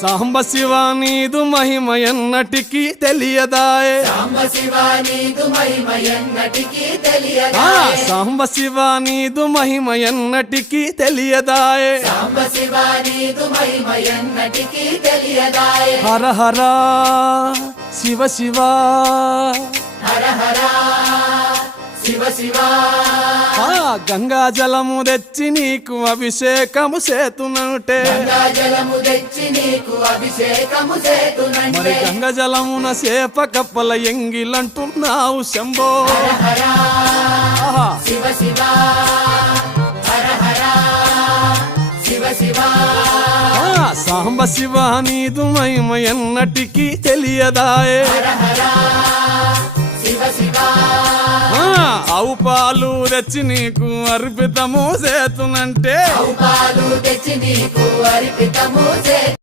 సాంబ శివ నీదు మహిమ ఎన్నటికీ తెలియదాయే సాంబ శివ నీదు మహిమ ఎన్నటికీ తెలియదాయే సాంబ శివ నీదు మహిమ ఎన్నటికీ తెలియదాయే సాంబ శివ నీదు మహిమ ఎన్నటికీ తెలియదాయే హర హర శివ శివ హర హర శివ శివ గంగా జలము తెచ్చి నీకు అభిషేకము చేతునంటే గంగా జలము తెచ్చి నీకు అభిషేకము మరి చేతునంటే గంగ జలమున సేప కప్పల ఎంగిలంటున్నావు శంభో హర ఆహా. శివ శివ హర హర శివ శివ సాంబ శివ నీదు మహిమ ఎన్నటికీ తెలియదాయే హర హర శివ శివ ఆవు పాలు తెచ్చి నీకు అర్పితము చేతునంటే పాలు తెచ్చి నీకు అర్పితము చే